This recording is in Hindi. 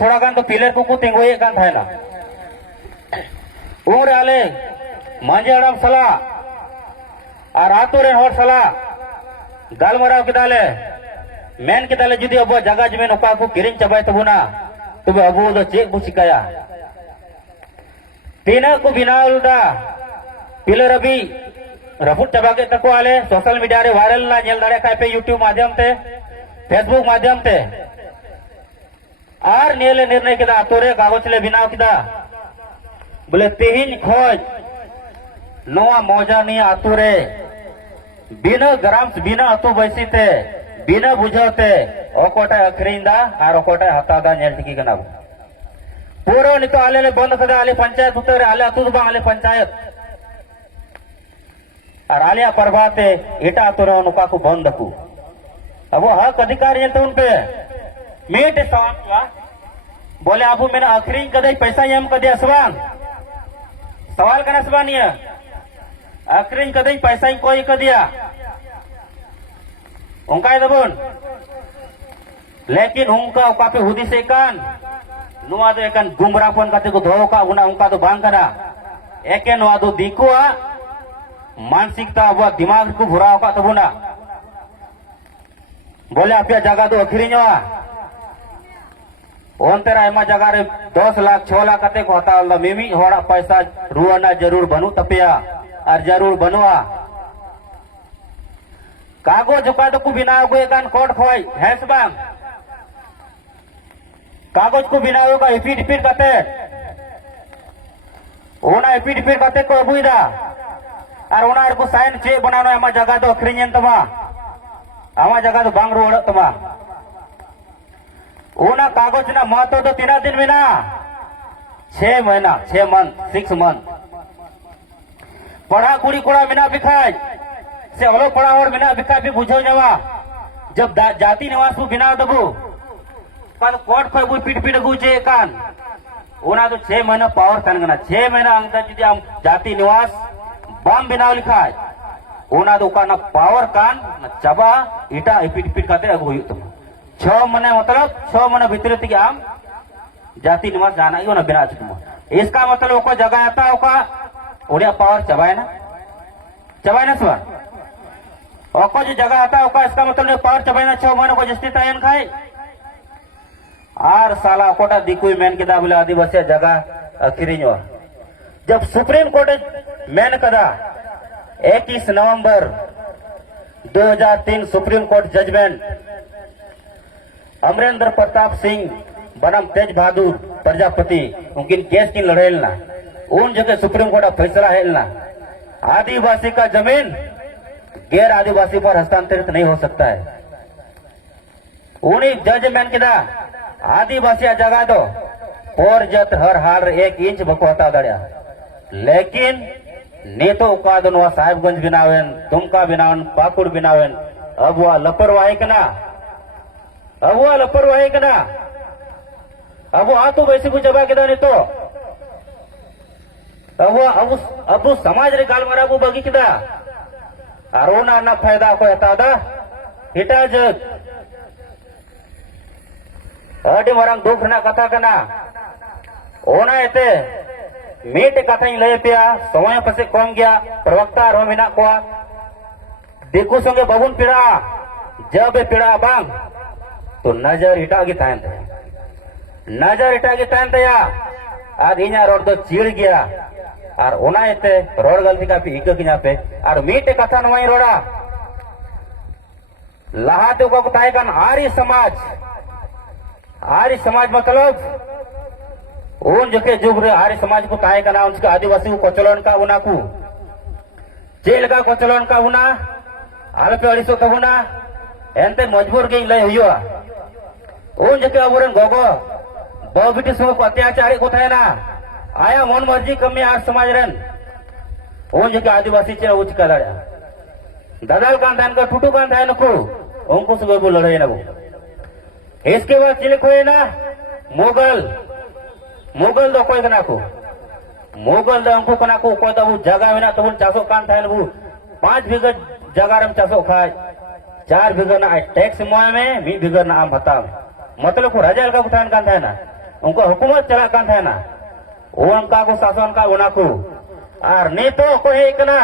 थोड़ा गान तो पिलर को तिंगुए कान थायना उंगरे आले मांझे हड़ाम सला और आतु रे हर सला गालमराव किदाले मेन किदाले जुदी अब जगह जमीन ओका को किरिंग चबाय तबुना तब अबू दो चेक बु चिकाया तीना को बिनाउलदा पिलर अभी रफुट चबा के तको आले सोशल मीडिया रे वायरल ना नेल दाड़े काय पे यूट्यूब माध्यम ते फेसबुक माध्यम ते आर नेले निर्णय किदा आतुरे कागज ले बिनाव किदा बोले तेहिन खोज नवा मौजानी आतुरे बिना ग्राम बिना अतु बैसीते बिना बुझाते ओकोटा अखरींदा और ओकोटा हतादा नेल टिकी कना पूरा नितो आले ले बंद कदा आले पंचायत उतर आले अतु बा आले पंचायत और आलिया परबाते इटा अतुरा नुका को बंद को अब वो हक अधिकारी है तो उन पे मीट सवाल बोले आपू मैंने अखरीं कदे पैसा यम कदे असवान सवाल करना सवानिया अखरीं कदे पैसा ही कोई कदिया उनका दबुन लेकिन उनका उका पे हुदी से कान नुआ दो एकान गुमरापन कते को धो का उना उनका तो बांग करा एके नुआ दो दिकुआ मानसिकता अब दिमाग को भुराव का तबुना बोले आपया जगह तो अखरींवा ओंतेरा एमा जगह रे 10 लाख 6 लाख कते को हताल मिमी होड़ा पैसा रुआना जरूर बनू तपिया और जरूर बनवा कागज जुका तो को बिना गए कान कोट खोई हैस बांग कागज को बिना होगा इफिट कते ओना इफिट कते को अबुइदा और ओना को साइन चे बनानो एमा जगह तो अखरींयन तमा आमा जगह तो बांग रुआड़ तमा ओना कागज ना महत्व तो 3 दिन में ना 6 महीना 6 मंथ 6 मंथ पढ़ा कुड़ी कोड़ा मिना बिखाय से ओलो पढ़ा और मिना बिखाय भी बुझो जावा जब जाति निवास को बिना दबो कान कोट खोय बु पीट गुजे कान ओना तो 6 महीना पावर कान गना 6 महीना अंक जदी हम जाति निवास बाम बिना लिखाय ओना तो कान पावर कान चबा इटा पीट काते अगु हुई तुम 6 महीने मतलब 6 महीने भीतर तक आम जाति निवास जाना ही ना बिना तुम इसका मतलब ओको जगह आता ओका ओडिया पावर चबाए ना सवाल ओको जो जगह आता ओका इसका मतलब पावर चबाए ना 6 महीने को जस्ती तयन खाए आर साला ओकोटा दिकुई मेन किदा बोले आदिवासी जगह अखरींवा जब सुप्रीम कोर्ट मेन कदा 21 नवंबर 2003 supreme court judgement Amarendra Pratap Singh बनम तेज बहादुर प्रजापति उनकी केस की लड़ेलना उन जगह सुप्रीम कोर्ट फैसला हेलना आदिवासी का जमीन गैर आदिवासी पर हस्तांतरित नहीं हो सकता है उन्हीं जजमेंट किदा आदिवासी जगह दो और जत हर हाल एक इंच बको हता दड़िया लेकिन नेतो उकादन वा साहेबगंज बिनावेन दुमका बिनावन पाकुड़ बिनावेन अब वह लापरवाही कना अब वह लापरवाही कना अब वो तो वैसे को जबा के तो अब समाज रे गाल मारा को बगी किदा अरोना ना फायदा को हतादा हिटा जग अडी मरंग दुख ना कथा कना ओना एते मीट कथा लय पे समय पसे कम गया प्रवक्ता रो मिना को देखो संगे बबुन पीड़ा जब पीड़ा बांग तो नजर हिटागी तान थे नजर हिटागी तान थे आज इना रोड तो चिड़ गया और ओना एते रोड गलती का पे इक किना पे और मीट कथा नवाई रोड़ा लहाते को ताय कान आर्य समाज मतलब उन जके जुग रे आर्य समाज को ताय काना उनका आदिवासी को कोचलन का उना को जेल का कोचलन का उना आलपे अड़ीसो का उना एंते मजबूर के लय हुआ उन जके अबरन गोगो बबिटी सो को अत्याचारी को थायना आया मन मर्जी कमी आर समाज रन उन जके आदिवासी चे उच का लड़ा ददाल कान थान का टूटू कान थाय नको उनको से बो लड़ाई ना वो इसके बाद चिलिक हुए ना मुगल दो कोई कना को मुगल दो उनको कना को कोई तब जगह में ना तब चासो कान थाय वो 5 बीघा जगह रम चासो खाए 4 बीघा ना टैक्स मोय में 2 बीघा ना आम बता मतलब को राजा का उठान कान थाय ना उनका हुकूमत चला कान था ना वो उनका को शासन का उना को और नेतो को हे कना